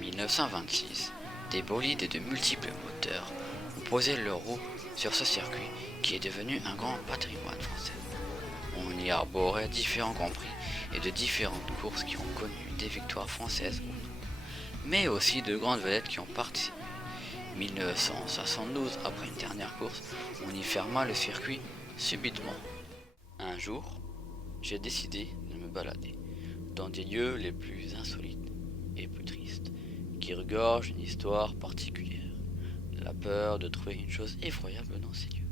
1926, des bolides et de multiples moteurs ont posé leurs roues sur ce circuit qui est devenu un grand patrimoine français. On y arborait différents grands prix et de différentes courses qui ont connu des victoires françaises ou non, mais aussi de grandes vedettes qui ont participé. 1972, après une dernière course, on y ferma le circuit subitement. Un jour, j'ai décidé de me balader dans des lieux les plus insolites et plus tristes, qui regorgent une histoire particulière, la peur de trouver une chose effroyable dans ces lieux.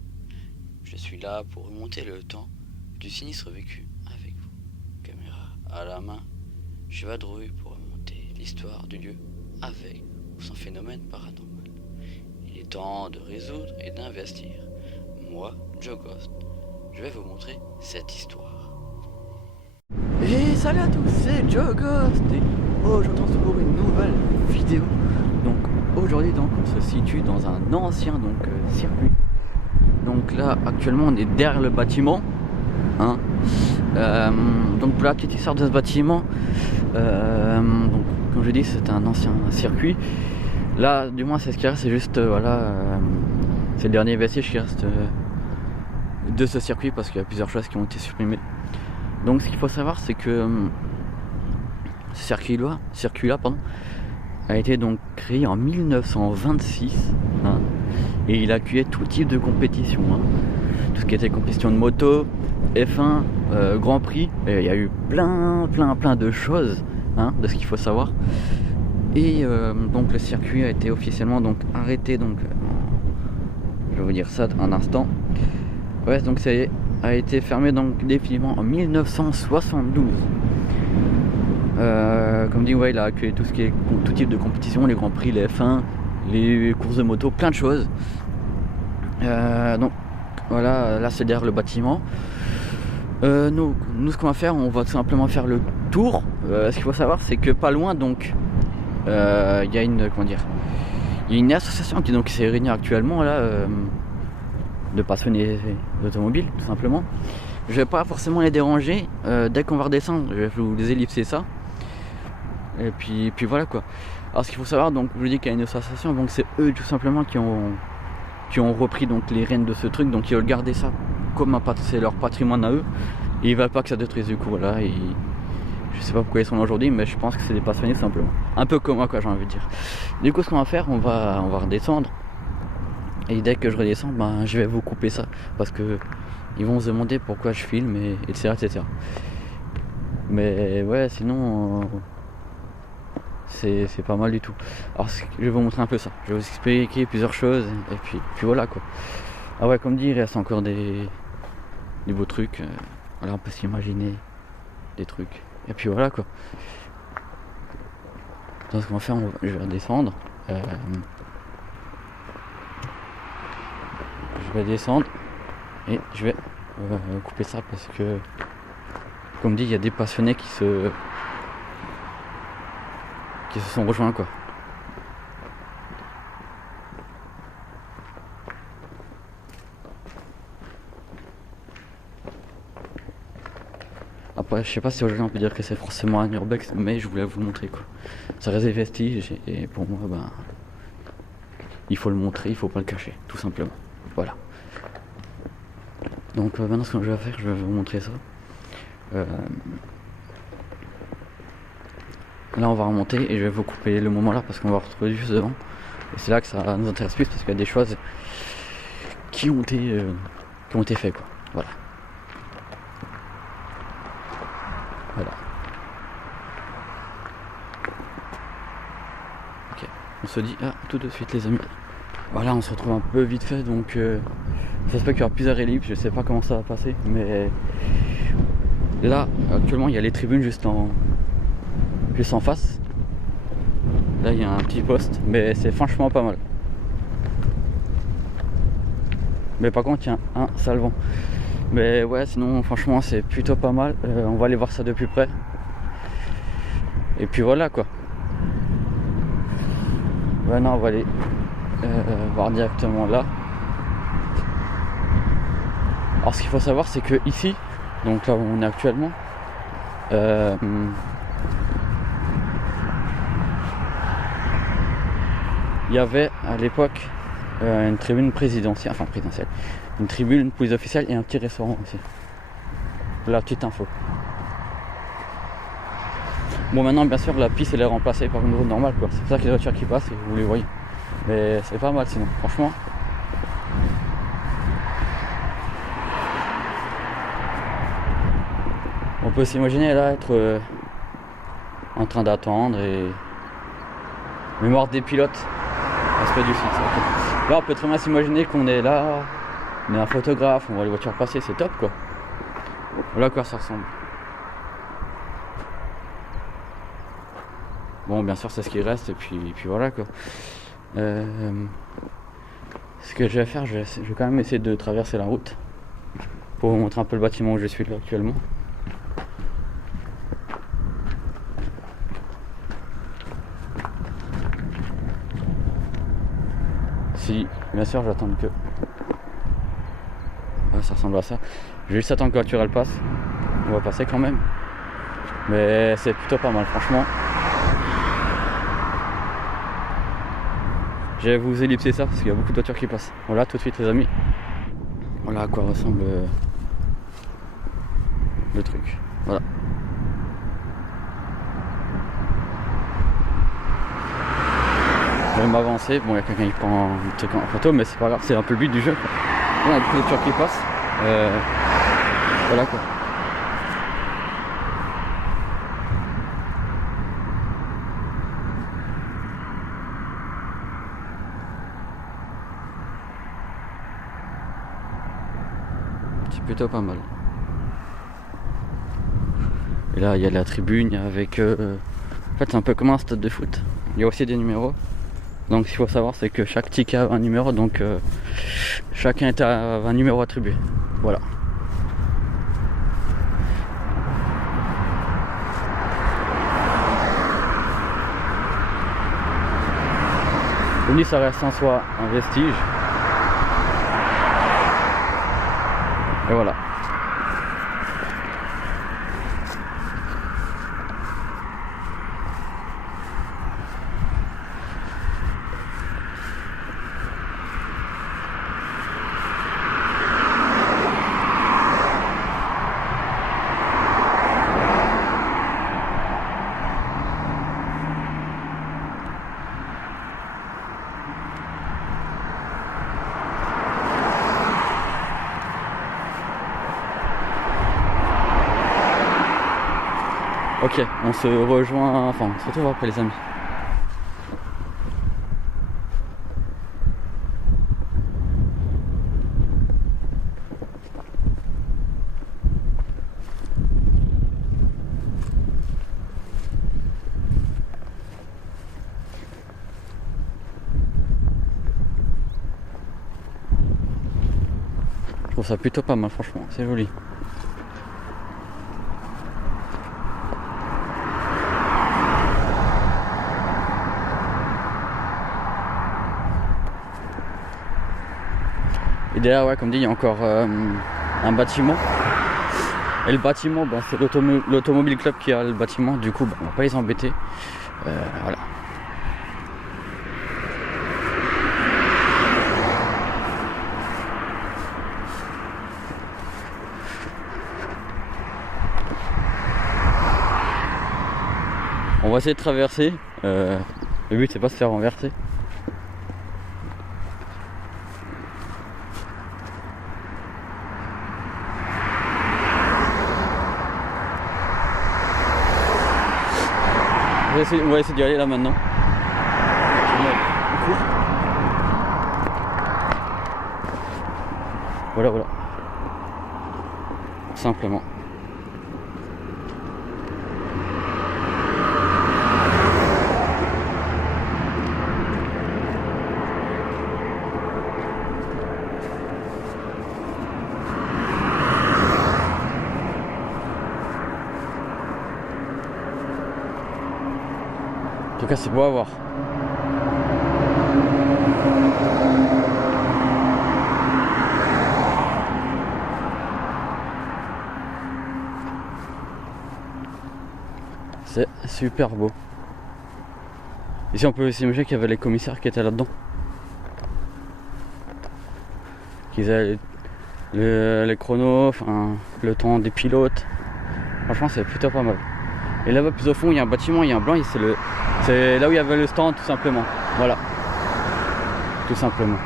Je suis là pour remonter le temps du sinistre vécu avec vous. Caméra à la main, je vadrouille pour remonter l'histoire du lieu avec ou sans phénomène paranormal. Il est temps de résoudre et d'investir. Moi, Joe Ghost, je vais vous montrer cette histoire. Et salut à tous, c'est Joe Ghost et aujourd'hui on se retrouve pour une nouvelle vidéo. Donc aujourd'hui on se situe dans un ancien circuit. Donc là actuellement on est derrière le bâtiment. Donc pour la petite histoire de ce bâtiment, donc, comme je dis c'est un ancien circuit. Là du moins c'est ce qui reste, c'est juste c'est le dernier vestige qui reste de ce circuit parce qu'il y a plusieurs choses qui ont été supprimées. Donc ce qu'il faut savoir c'est que ce circuit-là a été donc créé en 1926 et il accueillait tout type de compétition, tout ce qui était compétition de moto, F1, Grand Prix, et il y a eu plein de choses de ce qu'il faut savoir. Et donc le circuit a été officiellement arrêté, je vais vous dire ça un instant. Ouais, donc ça a été fermé définitivement en 1972. Comme dit, ouais, il a accueilli tout type de compétition, les grands prix, les F1, les courses de moto, plein de choses. Donc voilà, là c'est derrière le bâtiment. Nous ce qu'on va faire, on va tout simplement faire le tour. Ce qu'il faut savoir c'est que pas loin il y a une association qui s'est réunie actuellement là, de passionnés d'automobile tout simplement. Je vais pas forcément les déranger, dès qu'on va redescendre je vais vous ellipser ça et puis voilà quoi. Alors ce qu'il faut savoir, je vous dis qu'il y a une association, donc c'est eux tout simplement qui ont repris les rênes de ce truc, donc ils veulent garder ça comme c'est leur patrimoine à eux et ils veulent pas que ça détruise du coup, voilà. Et je sais pas pourquoi ils sont là aujourd'hui, mais je pense que c'est des passionnés simplement, un peu comme moi quoi, j'ai envie de dire. Du coup ce qu'on va faire, on va redescendre et dès que je redescends, je vais vous couper ça parce que ils vont se demander pourquoi je filme et etc. Mais ouais, sinon c'est pas mal du tout. Alors je vais vous montrer un peu ça, je vais vous expliquer plusieurs choses et puis voilà quoi. Ah ouais, comme dit, il reste encore des beaux trucs, voilà, on peut s'imaginer des trucs et puis voilà quoi. Donc ce qu'on va faire, je vais redescendre, je vais descendre et je vais couper ça parce que comme dit, il y a des passionnés qui se sont rejoints quoi. Après je sais pas si aujourd'hui on peut dire que c'est forcément un urbex, mais je voulais vous le montrer quoi. Ça reste des vestiges et pour moi il faut le montrer, il faut pas le cacher tout simplement. Voilà. Donc maintenant ce que je vais faire, je vais vous montrer ça. Là on va remonter et je vais vous couper le moment là parce qu'on va retrouver juste devant. Et c'est là que ça nous intéresse plus parce qu'il y a des choses qui ont été faites quoi. Voilà. Ok, on se dit tout de suite les amis. Voilà, on se retrouve un peu vite fait, donc j'espère qu'il y aura plusieurs ellipses, je sais pas comment ça va passer, mais là actuellement il y a les tribunes juste en face. Là il y a un petit poste, mais c'est franchement pas mal. Mais par contre il y a un sale vent. Mais ouais, sinon franchement c'est plutôt pas mal. On va aller voir ça de plus près. Et puis voilà quoi. Maintenant on va aller voir directement là. Alors ce qu'il faut savoir c'est que ici, donc là où on est actuellement, y avait à l'époque une tribune présidentielle, une tribune plus officielle et un petit restaurant aussi. La petite info. Bon, maintenant bien sûr la piste elle est remplacée par une route normale quoi. C'est pour ça que les voitures qui passent, et vous les voyez. Mais c'est pas mal sinon, franchement. On peut s'imaginer là être en train d'attendre et mémoire des pilotes, aspect du site. Okay. Là on peut très bien s'imaginer qu'on est là, on est un photographe, on voit les voitures passer, c'est top quoi. Voilà à quoi ça ressemble. Bon bien sûr c'est ce qui reste et puis voilà quoi. Ce que je vais faire, je vais quand même essayer de traverser la route pour vous montrer un peu le bâtiment où je suis là actuellement. Si, bien sûr, j'attends que... Ah, ça ressemble à ça. Je vais juste attendre que la voiture elle passe. On va passer quand même. Mais c'est plutôt pas mal, franchement. Je vais vous ellipser ça parce qu'il y a beaucoup de voitures qui passent. Voilà, tout de suite les amis. Voilà à quoi ressemble le truc. Voilà. Je vais m'avancer. Bon, il y a quelqu'un qui prend un truc en photo, mais c'est pas grave, c'est un peu le but du jeu quoi. Voilà, il y a beaucoup de voitures qui passent. Voilà quoi. C'est plutôt pas mal. Et là il y a la tribune avec en fait c'est un peu comme un stade de foot. Il y a aussi des numéros. Donc ce qu'il faut savoir c'est que chaque ticket a un numéro, donc chacun a un numéro attribué. Voilà. Ni ça reste en soi un vestige. Et voilà. Ok, on se rejoint, enfin on se retrouve après les amis. Je trouve ça plutôt pas mal franchement, c'est joli. Et derrière, ouais, comme dit, il y a encore un bâtiment. Et le bâtiment, ben, c'est l'Automobile Club qui a le bâtiment. Du coup, ben, on va pas les embêter. Voilà. On va essayer de traverser. Le but, c'est pas de se faire renverser. On va essayer d'y aller là maintenant. Voilà, voilà. Simplement. En tout cas, c'est beau à voir. C'est super beau. Ici on peut aussi imaginer qu'il y avait les commissaires qui étaient là-dedans. Qu'ils avaient les chronos, enfin le temps des pilotes. Franchement c'est plutôt pas mal. Et là-bas plus au fond il y a un bâtiment, il y a un blanc, c'est là où il y avait le stand tout simplement. Voilà. Tout simplement.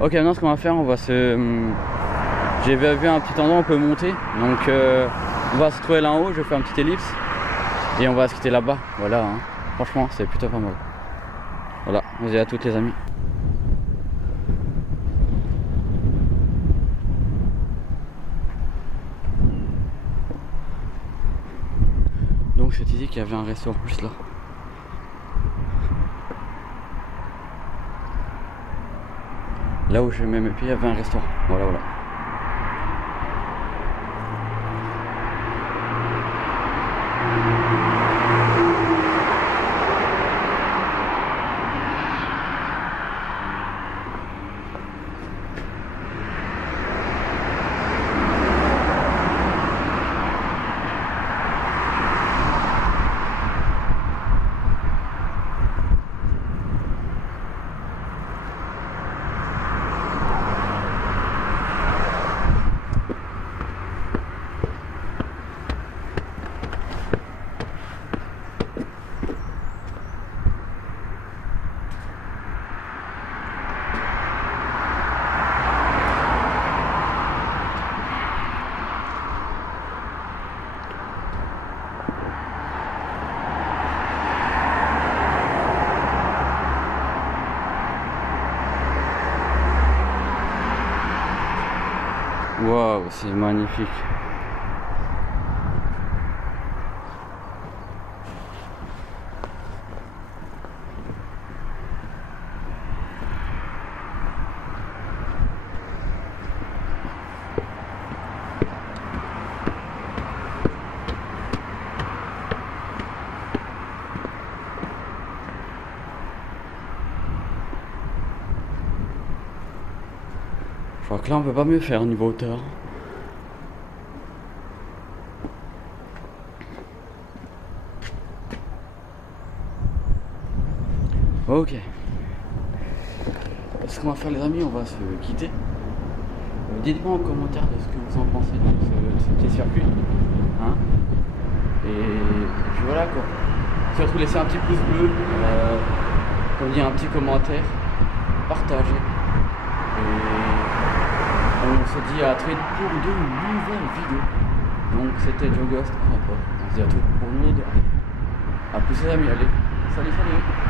Ok, maintenant ce qu'on va faire, on va se... J'ai vu un petit endroit où on peut monter. Donc on va se trouver là en haut, je vais faire un petit ellipse. Et on va se quitter là-bas. Voilà, hein. Franchement c'est plutôt pas mal. Voilà, vas-y à toutes les amis. Donc c'est ici qu'il y avait un restaurant juste là. Là où je mets mes pieds, il y avait un restaurant. Voilà, voilà. Waouh, c'est magnifique. Je crois que là on peut pas mieux faire au niveau hauteur. Ok. Ce qu'on va faire les amis, on va se quitter. Dites-moi en commentaire de ce que vous en pensez de ce petit circuit. Hein, et puis voilà quoi. Surtout laissez un petit pouce bleu, comme dit un petit commentaire, partagez. Et on se dit à très vite pour de nouvelles vidéos. Donc c'était Joe Ghost, on se dit à tout pour nous. A plus les amis, allez, salut salut.